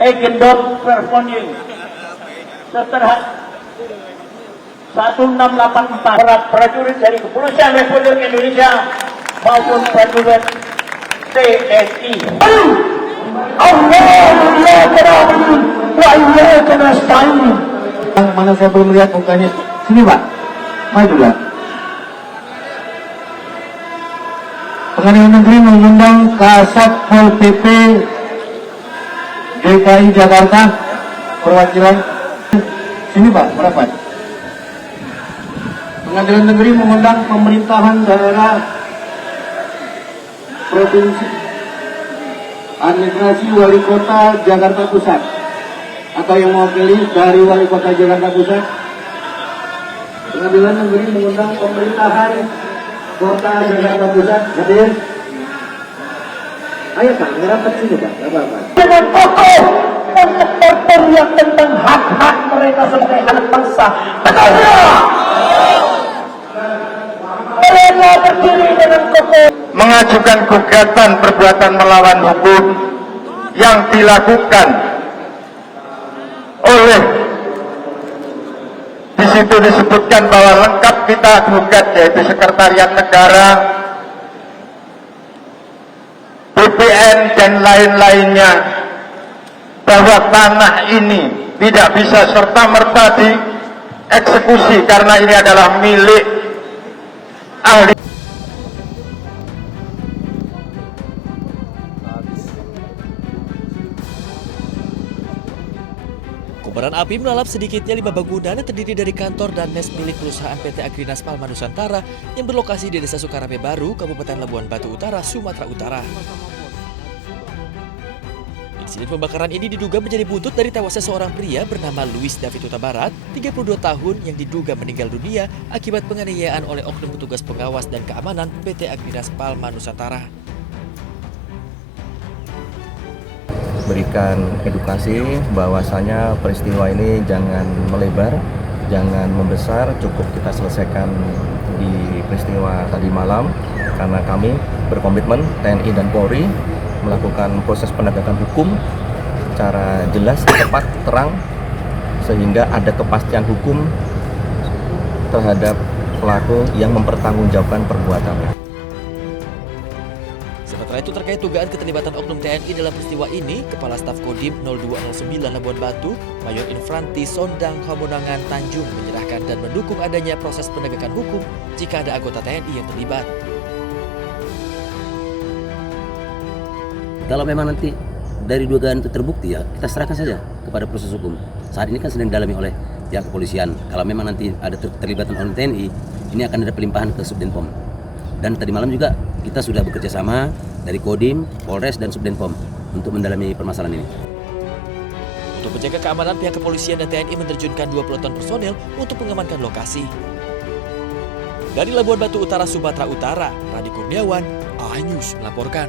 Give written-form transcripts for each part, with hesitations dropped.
Egendon Perfonil seterhad 1684 para prajurit dari Kepolisian Republik Indonesia maupun prajurit TNI. Yang mana saya belum lihat mukanya. Sini Pak, maju Pak. Pengadilan Negeri mengundang Kasat Pol PP DKI Jakarta perwakilan. Sini Pak, merapat. Pengadilan Negeri mengundang pemerintahan daerah provinsi administrasi wali kota Jakarta Pusat atau yang mewakili dari wali kota Jakarta Pusat. Pengadilan Negeri mengundang pemerintahan kota Jakarta Pusat hadir. Ayo Pak, ngerapat sini Pak, nggak apa-apa. Dengan kokoh untuk berteriak tentang hak-hak mereka sebagai anak bangsa. Betul tidak? Mereka berdiri dengan kokoh mengajukan gugatan perbuatan melawan hukum yang dilakukan oleh di situ disebutkan bahwa lengkap kita gugat yaitu Sekretariat Negara, BPN dan lain-lainnya, bahwa tanah ini tidak bisa serta-merta dieksekusi karena ini adalah milik ahli. Kobaran api melalap sedikitnya 5 bangunan yang terdiri dari kantor dan mes milik perusahaan PT Agrinas Palma Nusantara yang berlokasi di Desa Sukarame Baru, Kabupaten Labuan Batu Utara, Sumatera Utara. Insiden pembakaran ini diduga menjadi buntut dari tewasnya seorang pria bernama Luis David Huta Barat, 32 tahun, yang diduga meninggal dunia akibat penganiayaan oleh oknum petugas pengawas dan keamanan PT Agrinas Palma Nusantara. Berikan edukasi bahwasanya peristiwa ini jangan melebar, jangan membesar, cukup kita selesaikan di peristiwa tadi malam karena kami berkomitmen TNI dan Polri melakukan proses penegakan hukum secara jelas, tepat, terang sehingga ada kepastian hukum terhadap pelaku yang mempertanggungjawabkan perbuatannya. Sementara itu terkait dugaan keterlibatan oknum TNI dalam peristiwa ini, Kepala Staf Kodim 0209 Labuan Batu, Mayor Infranti Sondang Hamonangan Tanjung menyerahkan dan mendukung adanya proses penegakan hukum jika ada anggota TNI yang terlibat. Kalau memang nanti dari dugaan itu terbukti ya, kita serahkan saja kepada proses hukum. Saat ini kan sedang didalami oleh pihak kepolisian. Kalau memang nanti ada keterlibatan oleh TNI, ini akan ada pelimpahan ke Subdenpom. Dan tadi malam juga kita sudah bekerja sama dari Kodim, Polres, dan Subdenpom untuk mendalami permasalahan ini. Untuk menjaga keamanan, pihak kepolisian dan TNI menerjunkan 20 ton personel untuk mengamankan lokasi. Dari Labuan Batu Utara, Sumatera Utara, Radi Kurniawan, iNews melaporkan.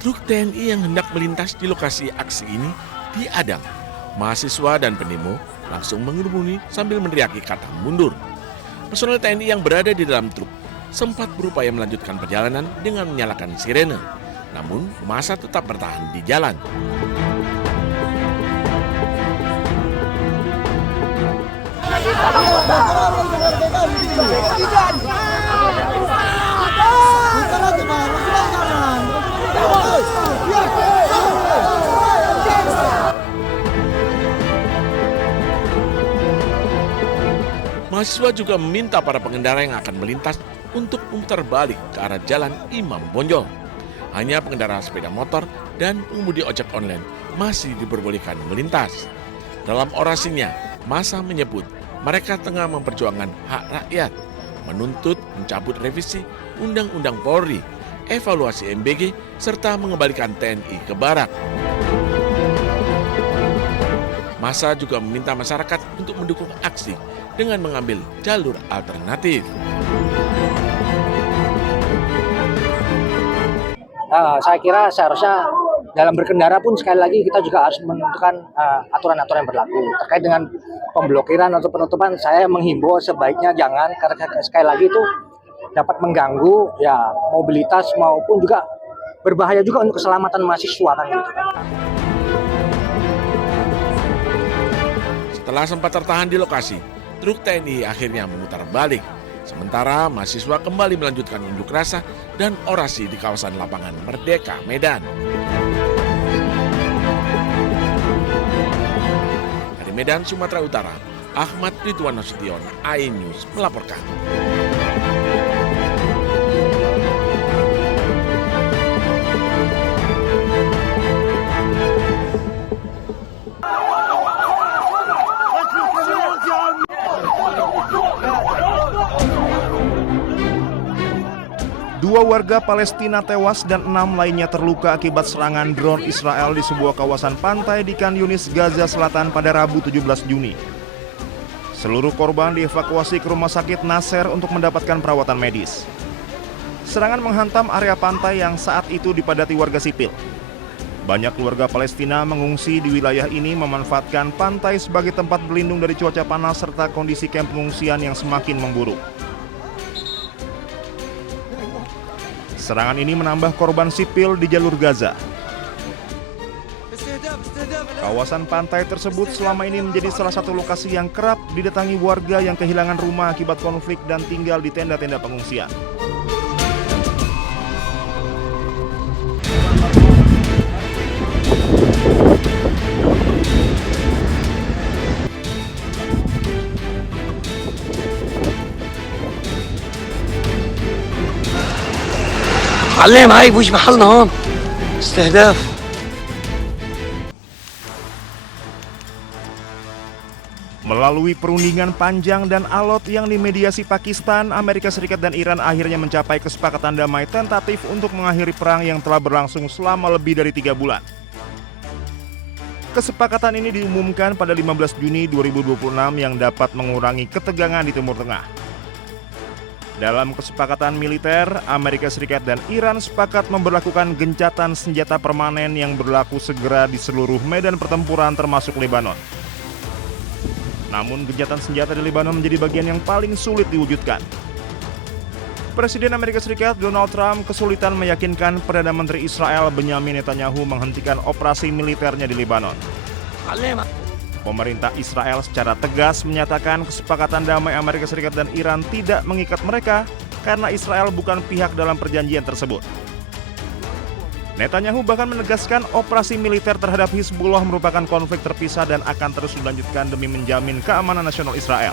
Truk TNI yang hendak melintas di lokasi aksi ini diadang. Mahasiswa dan pendemo langsung mengerumuni sambil meneriaki kata mundur. Personel TNI yang berada di dalam truk sempat berupaya melanjutkan perjalanan dengan menyalakan sirene. Namun massa tetap bertahan di jalan. Mahasiswa juga meminta para pengendara yang akan melintas untuk memutar balik ke arah jalan Imam Bonjol. Hanya pengendara sepeda motor dan pengemudi ojek online masih diperbolehkan melintas. Dalam orasinya, massa menyebut mereka tengah memperjuangkan hak rakyat, menuntut mencabut revisi Undang-Undang Polri, evaluasi MBG, serta mengembalikan TNI ke barak. Massa juga meminta masyarakat untuk mendukung aksi dengan mengambil jalur alternatif. Saya kira seharusnya dalam berkendara pun sekali lagi kita juga harus menentukan aturan-aturan yang berlaku. Terkait dengan pemblokiran atau penutupan, saya menghimbau sebaiknya jangan, karena sekali lagi itu dapat mengganggu ya mobilitas maupun juga berbahaya juga untuk keselamatan mahasiswa kan gitu. Setelah sempat tertahan di lokasi, truk TNI akhirnya memutar balik. Sementara mahasiswa kembali melanjutkan unjuk rasa dan orasi di kawasan lapangan Merdeka, Medan. Dari Medan, Sumatera Utara, Ahmad Ridwan Nasution, iNews melaporkan. Dua warga Palestina tewas dan 6 lainnya terluka akibat serangan drone Israel di sebuah kawasan pantai di Khan Yunis, Gaza Selatan pada Rabu 17 Juni. Seluruh korban dievakuasi ke rumah sakit Nasser untuk mendapatkan perawatan medis. Serangan menghantam area pantai yang saat itu dipadati warga sipil. Banyak keluarga Palestina mengungsi di wilayah ini memanfaatkan pantai sebagai tempat berlindung dari cuaca panas serta kondisi kamp pengungsian yang semakin memburuk. Serangan ini menambah korban sipil di jalur Gaza. Kawasan pantai tersebut selama ini menjadi salah satu lokasi yang kerap didatangi warga yang kehilangan rumah akibat konflik dan tinggal di tenda-tenda pengungsian. علم هاي بوش محلنا هون استهداف. Melalui perundingan panjang dan alot yang dimediasi Pakistan, Amerika Serikat dan Iran akhirnya mencapai kesepakatan damai tentatif untuk mengakhiri perang yang telah berlangsung selama lebih dari 3 bulan. Kesepakatan ini diumumkan pada 15 Juni 2026 yang dapat mengurangi ketegangan di Timur Tengah. Dalam kesepakatan militer, Amerika Serikat dan Iran sepakat memberlakukan gencatan senjata permanen yang berlaku segera di seluruh medan pertempuran termasuk Lebanon. Namun gencatan senjata di Lebanon menjadi bagian yang paling sulit diwujudkan. Presiden Amerika Serikat Donald Trump kesulitan meyakinkan Perdana Menteri Israel Benyamin Netanyahu menghentikan operasi militernya di Lebanon. Pemerintah Israel secara tegas menyatakan kesepakatan damai Amerika Serikat dan Iran tidak mengikat mereka karena Israel bukan pihak dalam perjanjian tersebut. Netanyahu bahkan menegaskan operasi militer terhadap Hizbullah merupakan konflik terpisah dan akan terus dilanjutkan demi menjamin keamanan nasional Israel.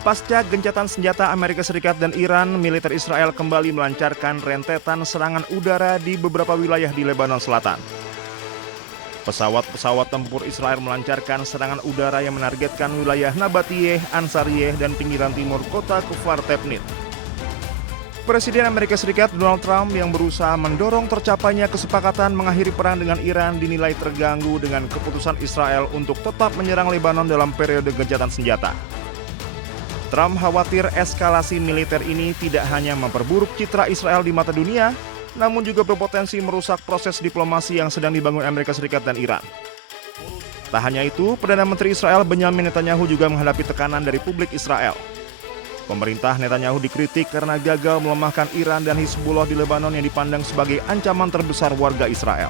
Pasca gencatan senjata Amerika Serikat dan Iran, militer Israel kembali melancarkan rentetan serangan udara di beberapa wilayah di Lebanon Selatan. Pesawat-pesawat tempur Israel melancarkan serangan udara yang menargetkan wilayah Nabatiyeh, Ansariyeh, dan pinggiran timur kota Kfar Tebnit. Presiden Amerika Serikat Donald Trump yang berusaha mendorong tercapainya kesepakatan mengakhiri perang dengan Iran dinilai terganggu dengan keputusan Israel untuk tetap menyerang Lebanon dalam periode gencatan senjata. Trump khawatir eskalasi militer ini tidak hanya memperburuk citra Israel di mata dunia, namun juga berpotensi merusak proses diplomasi yang sedang dibangun Amerika Serikat dan Iran. Tak hanya itu, Perdana Menteri Israel Benyamin Netanyahu juga menghadapi tekanan dari publik Israel. Pemerintah Netanyahu dikritik karena gagal melemahkan Iran dan Hizbullah di Lebanon yang dipandang sebagai ancaman terbesar warga Israel.